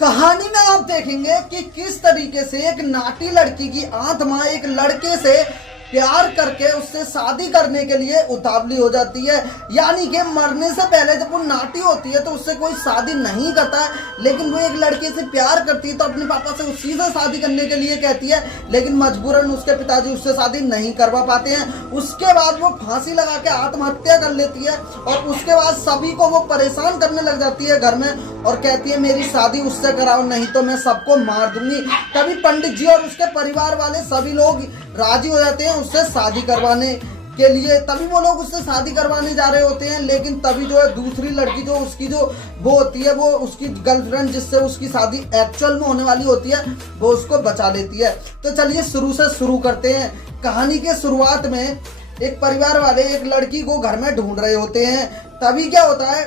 कहानी में आप देखेंगे कि किस तरीके से एक नाटी लड़की की आत्मा एक लड़के से प्यार करके उससे शादी करने के लिए उतावली हो जाती है। यानी कि मरने से पहले जब वो नाटी होती है तो उससे कोई शादी नहीं करता है, लेकिन वो एक लड़के से प्यार करती है तो अपने पापा से उसी से शादी करने के लिए कहती है, लेकिन मजबूरन उसके पिताजी उससे शादी नहीं करवा पाते हैं। उसके बाद वो फांसी लगा के आत्महत्या कर लेती है और उसके बाद सभी को वो परेशान करने लग जाती है घर में और कहती है मेरी शादी उससे कराओ नहीं तो मैं सबको मार दूंगी। तभी पंडित जी और उसके परिवार वाले सभी लोग राजी हो जाते हैं उससे शादी करवाने के लिए। तभी वो लोग उससे शादी करवाने जा रहे होते हैं, लेकिन तभी जो है दूसरी लड़की जो उसकी जो वो होती है, वो उसकी गर्लफ्रेंड जिससे उसकी शादी एक्चुअल में होने वाली होती है, वो उसको बचा लेती है। तो चलिए शुरू से शुरू करते हैं। कहानी के शुरुआत में एक परिवार वाले एक लड़की को घर में ढूंढ रहे होते हैं। तभी क्या होता है,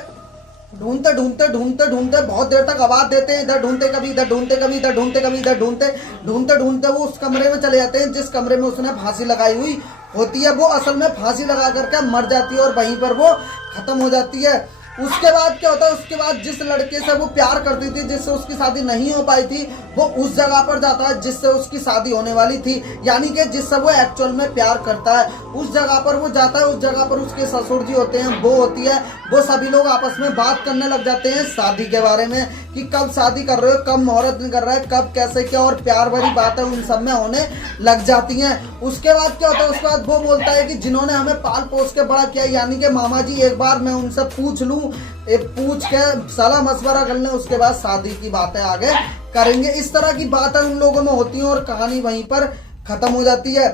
ढूंढते ढूंढते ढूंढते ढूंढते बहुत देर तक आवाज देते हैं, इधर ढूंढते कभी इधर ढूंढते कभी इधर ढूंढते कभी इधर ढूंढते ढूंढते ढूंढते वो उस कमरे में चले जाते हैं जिस कमरे में उसने फांसी लगाई हुई होती है। वो असल में फांसी लगा करके मर जाती है और वहीं पर वो खत्म हो जाती है। उसके बाद क्या होता है, उसके बाद जिस लड़के से वो प्यार करती थी, जिससे उसकी शादी नहीं हो पाई थी, वो उस जगह पर जाता है जिससे उसकी शादी होने वाली थी। यानी कि जिससे वो एक्चुअल में प्यार करता है उस जगह पर वो जाता है। उस जगह पर उसके ससुर जी होते हैं, वो होती है, वो सभी लोग आपस में बात करने लग जाते हैं शादी के बारे में कि कब शादी कर रहे हो, कब मुहूर्त कर रहे हैं, कब कैसे क्या, और प्यार भरी बातें उन सब में होने लग जाती हैं। उसके बाद क्या होता है, उसके बाद वो बोलता है कि जिन्होंने हमें पाल पोस के बड़ा किया, यानी कि मामा जी, एक बार मैं उनसे पूछ लूं, पूछ के सलाह मशवरा कर लें, उसके बाद शादी की बातें आगे करेंगे। इस तरह की बातें उन लोगों में होती हैं और कहानी वहीं पर खत्म हो जाती है।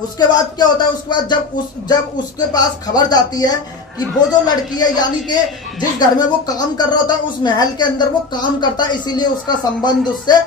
उसके बाद क्या होता है, उसके बाद जब उसके पास खबर जाती है कि वो जो लड़की है, यानी कि जिस घर में वो काम कर रहा होता है, उस महल के अंदर वो काम करता है, इसीलिए उसका संबंध उससे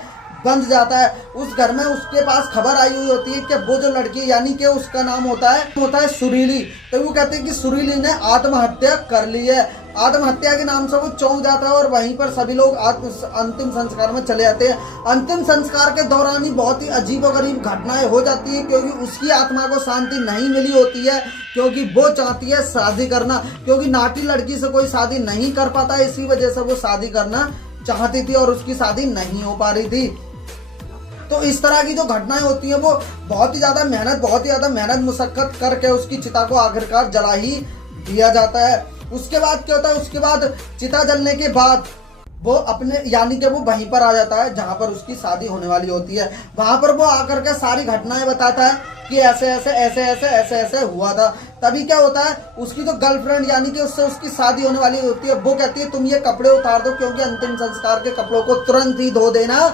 बंध जाता है। उस घर में उसके पास खबर आई हुई होती है कि वो जो लड़की, यानी कि उसका नाम होता है सुरीली। तो वो कहते हैं कि सुरीली ने आत्महत्या कर ली है। आत्महत्या के नाम से वो चौंक जाता है और वहीं पर सभी लोग अंतिम संस्कार में चले जाते हैं। अंतिम संस्कार के दौरान ही बहुत ही अजीबोगरीब घटनाएं हो जाती है, क्योंकि उसकी आत्मा को शांति नहीं मिली होती है, क्योंकि वो चाहती है शादी करना, क्योंकि नाटी लड़की से कोई शादी नहीं कर पाता, इसी वजह से वो शादी करना चाहती थी और उसकी शादी नहीं हो पा रही थी। तो इस तरह की जो घटनाएं होती हैं वो बहुत ही ज्यादा मेहनत मुशक्कत करके उसकी चिता को आखिरकार जला ही दिया जाता है। उसके बाद क्या होता है, उसके बाद चिता जलने के बाद वो अपने, यानी कि वो वहीं पर आ जाता है जहां पर उसकी शादी होने वाली होती है। वहां पर वो आकर के सारी घटनाएं बताता है कि ऐसे ऐसे ऐसे ऐसे ऐसे ऐसे हुआ था। तभी क्या होता है, उसकी जो गर्लफ्रेंड, यानी कि उससे उसकी शादी होने वाली होती है, वो कहती है तुम ये कपड़े उतार दो, क्योंकि अंतिम संस्कार के कपड़ों को तुरंत ही धो देना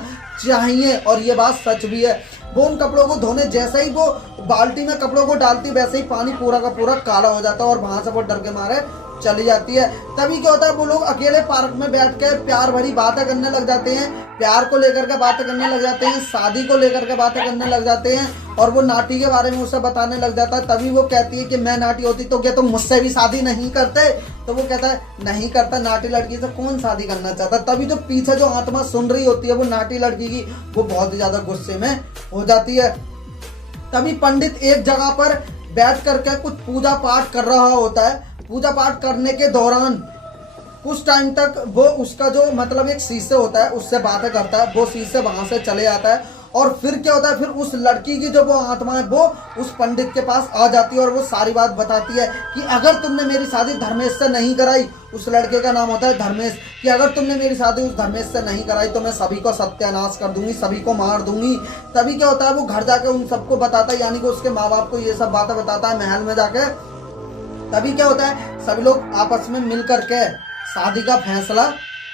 चाहिए। और ये बात सच भी है। वो उन कपड़ों को धोने जैसे ही वो बाल्टी में कपड़ों को डालती, वैसे ही पानी पूरा का पूरा काला हो जाता है और वहां से वो डर के मारे चली जाती है। तभी क्या होता है, वो लोग अकेले पार्क में बैठ के प्यार भरी बातें करने लग जाते हैं, प्यार को लेकर के बातें करने लग जाते हैं, शादी को लेकर के बातें करने लग जाते हैं और वो नाटी के बारे में उसे बताने लग जाता है। तभी वो कहती है कि मैं नाटी होती तो क्या तुम मुझसे भी शादी नहीं करते? तो वो कहता है नहीं करता, नाटी लड़की से कौन शादी करना चाहता। तभी जो पीछे जो आत्मा सुन रही होती है वो नाटी लड़की की, वो बहुत ही ज्यादा गुस्से में हो जाती है। तभी पंडित एक जगह पर बैठ करके कुछ पूजा पाठ कर रहा होता है। पूजा पाठ करने के दौरान कुछ टाइम तक वो उसका जो मतलब एक शीशे होता है उससे बातें करता है, वो शीशे वहां से चले जाता है और फिर क्या होता है, फिर उस लड़की की जो वो आत्मा है वो उस पंडित के पास आ जाती है और वो सारी बात बताती है कि अगर तुमने मेरी शादी धर्मेश से नहीं कराई, उस लड़के का नाम होता है धर्मेश, कि अगर तुमने मेरी शादी उस धर्मेश से नहीं कराई तो मैं सभी को सत्यानाश कर दूंगी, सभी को मार दूंगी। तभी क्या होता है, वो घर जाके उन सबको बताता है, यानी कि उसके माँ बाप को ये सब बातें बताता है महल में जाके। तभी क्या होता है, सभी लोग आपस में मिल करके शादी का फैसला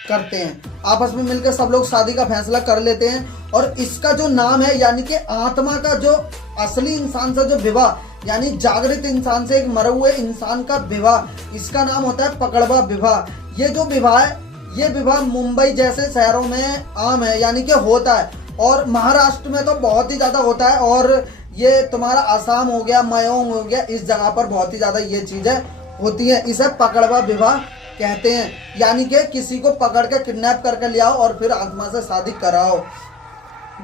करते हैं। आपस में मिलकर सब लोग शादी का फैसला कर लेते हैं और इसका जो नाम है, यानी कि आत्मा का जो असली इंसान से जो विवाह, यानी जागृत इंसान से एक मरे हुए इंसान का विवाह, इसका नाम होता है पकड़वा विवाह। ये जो विवाह है, ये विवाह मुंबई जैसे शहरों में आम है, यानी कि होता है, और महाराष्ट्र में तो बहुत ही ज्यादा होता है, और ये तुम्हारा आसाम हो गया, मयोंग हो गया, इस जगह पर बहुत ही ज्यादा ये चीजें होती है। इसे पकड़वा विवाह कहते हैं, यानी कि किसी को पकड़ के किडनैप करके ले आओ और फिर आत्मा से शादी कराओ।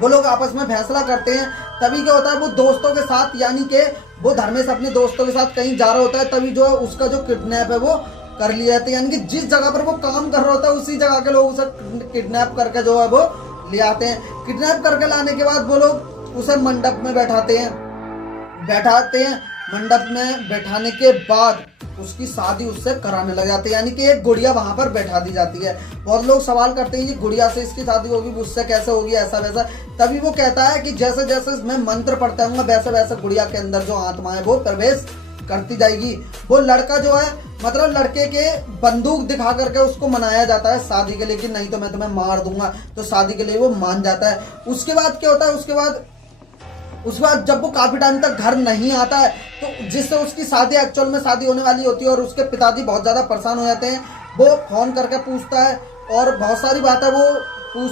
वो लोग आपस में फैसला करते हैं। तभी क्या होता है, वो दोस्तों के साथ, यानी कि वो धर्मेश अपने दोस्तों के साथ कहीं जा रहा होता है, तभी जो उसका जो किडनैप है वो कर लिए जाते हैं। यानी कि जिस जगह पर वो काम कर रहा होता है उसी जगह के लोग उसे किडनैप करके जो है वो ले आते हैं। किडनैप करके लाने के बाद वो लोग उसे मंडप में बैठाते हैं। मंडप में बैठाने के बाद उसकी शादी उससे कराने लग जाते हैं। यानी कि एक गुड़िया वहां पर बैठा दी जाती है। बहुत लोग सवाल करते हैं ये गुड़िया से इसकी शादी होगी, उससे कैसे होगी, ऐसा वैसा। तभी वो कहता है कि जैसे जैसे मैं मंत्र पढ़ता हूँ वैसे वैसे गुड़िया के अंदर जो आत्मा है वो प्रवेश करती जाएगी। वो लड़का जो है मतलब लड़के के बंदूक दिखा करके उसको मनाया जाता है शादी के लिए कि नहीं तो मैं तुम्हें मार दूंगा, तो शादी के लिए वो मान जाता है। उसके बाद क्या होता है, उसके बाद जब वो काफी टाइम तक घर नहीं आता है तो जिससे उसकी शादी एक्चुअल में शादी होने वाली होती है और उसके पिताजी बहुत ज्यादा परेशान हो जाते हैं। वो फोन करके पूछता है और बहुत सारी बातें वो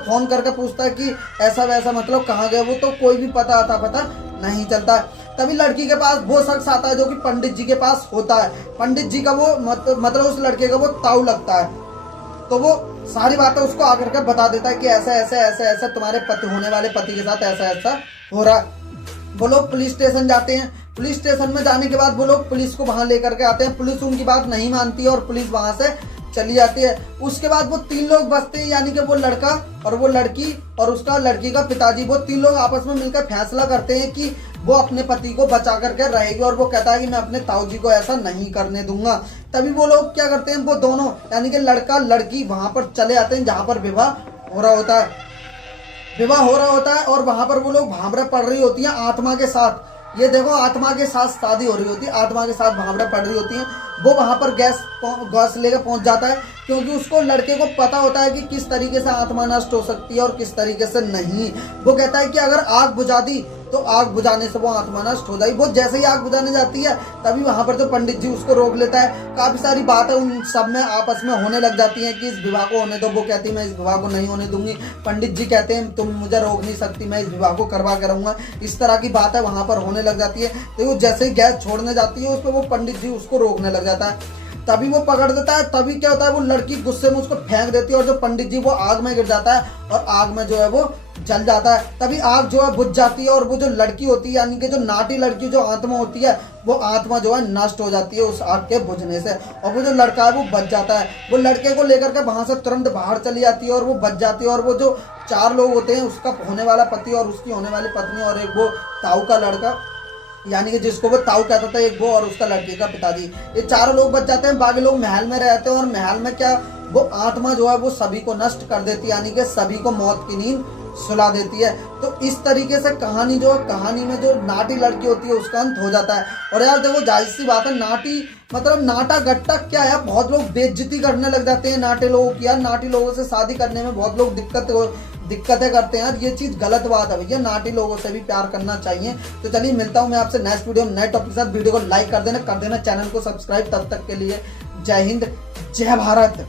फोन करके पूछता है कि ऐसा वैसा मतलब कहाँ गए वो, तो कोई भी पता नहीं चलता। तभी लड़की के पास वो शख्स आता है जो कि पंडित जी के पास होता है। पंडित जी का वो मतलब उस लड़के का वो ताऊ लगता है। तो वो सारी बातें उसको आकर के बता देता है कि ऐसा तुम्हारे होने वाले पति के साथ ऐसा हो रहा। वो लोग पुलिस स्टेशन जाते हैं। पुलिस स्टेशन में जाने के बाद वो लोग पुलिस को वहां लेकर के आते हैं। पुलिस उनकी बात नहीं मानती है और पुलिस वहां से चली जाती है। उसके बाद वो 3 लोग बचते हैं, यानी कि वो लड़का और वो लड़की और उसका लड़की का पिताजी। वो 3 लोग आपस में मिलकर फैसला करते हैं कि वो अपने पति को बचा करके रहेगी और वो कहता है कि मैं अपने ताऊ जी को ऐसा नहीं करने दूंगा। तभी वो लोग क्या करते हैं, वो दोनों यानी कि लड़का लड़की वहां पर चले आते हैं जहां पर विवाह हो रहा होता है और वहां पर वो लोग भांवरे पड़ रही होती हैं आत्मा के साथ। ये देखो आत्मा के साथ शादी हो रही होती है, आत्मा के साथ भांवरे पड़ रही होती हैं। वो वहां पर गैस लेकर पहुंच जाता है क्योंकि उसको लड़के को पता होता है कि किस तरीके से आत्मा नष्ट हो सकती है और किस तरीके से नहीं। वो कहता है कि अगर आग बुझा दी तो आग बुझाने से वो आत्मा नष्ट हो जाएगी। वो जैसे ही आग बुझाने जाती है तभी वहां पर जो पंडित जी उसको रोक लेता है। काफी सारी बातें उन सब में आपस में होने लग जाती हैं कि इस विवाह को होने दो। वो कहती है मैं इस विवाह को नहीं होने दूंगी। पंडित जी कहते हैं तुम मुझे रोक नहीं सकती, मैं इस विवाह को करवा के रहूंगा। इस तरह की बातें वहां पर होने लग जाती है। तो वो जैसे ही गैस छोड़ने जाती है उस पर वो पंडित जी उसको रोकने लग जाता है। तभी वो पकड़ देता है। तभी क्या होता है, वो लड़की गुस्से में उसको फेंक देती है और जो पंडित जी वो आग में गिर जाता है और आग में जो है वो जल जाता है। तभी आग जो है बुझ जाती है और वो जो लड़की होती है यानी कि जो नाटी लड़की जो आत्मा होती है वो आत्मा जो है नष्ट हो जाती है उस आग के बुझने से और वो जो लड़का है वो बच जाता है। वो लड़के को लेकर के वहां से तुरंत बाहर चली जाती है और वो बच जाती है। और वो जो 4 लोग होते हैं, उसका होने वाला पति और उसकी होने वाली पत्नी और एक वो ताऊ का लड़का यानी कि जिसको वो ताऊ कहता था, एक वो और उसका लड़के का पिताजी, ये 4 लोग बच जाते हैं। बाकी लोग महल में रहते हैं और महल में क्या वो आत्मा जो है वो सभी को नष्ट कर देती है, यानी कि सभी को मौत की नींद सुला देती है। तो इस तरीके से कहानी में जो नाटी लड़की होती है उसका अंत हो जाता है। और यार देखो जाहिर सी बात है, नाटी मतलब नाटा गट्टा क्या है, बहुत लोग बेइज्जती करने लग जाते हैं नाटे लोगों की। यार नाटी लोगों से शादी करने में बहुत लोग दिक्कतें करते हैं। ये चीज गलत बात है भैया, नाटी लोगों से भी प्यार करना चाहिए। तो चलिए मिलता हूं मैं आपसे नेक्स्ट वीडियो में नए टॉपिक के साथ। वीडियो को लाइक कर देना, चैनल को सब्सक्राइब। तब तक के लिए जय हिंद, जय भारत।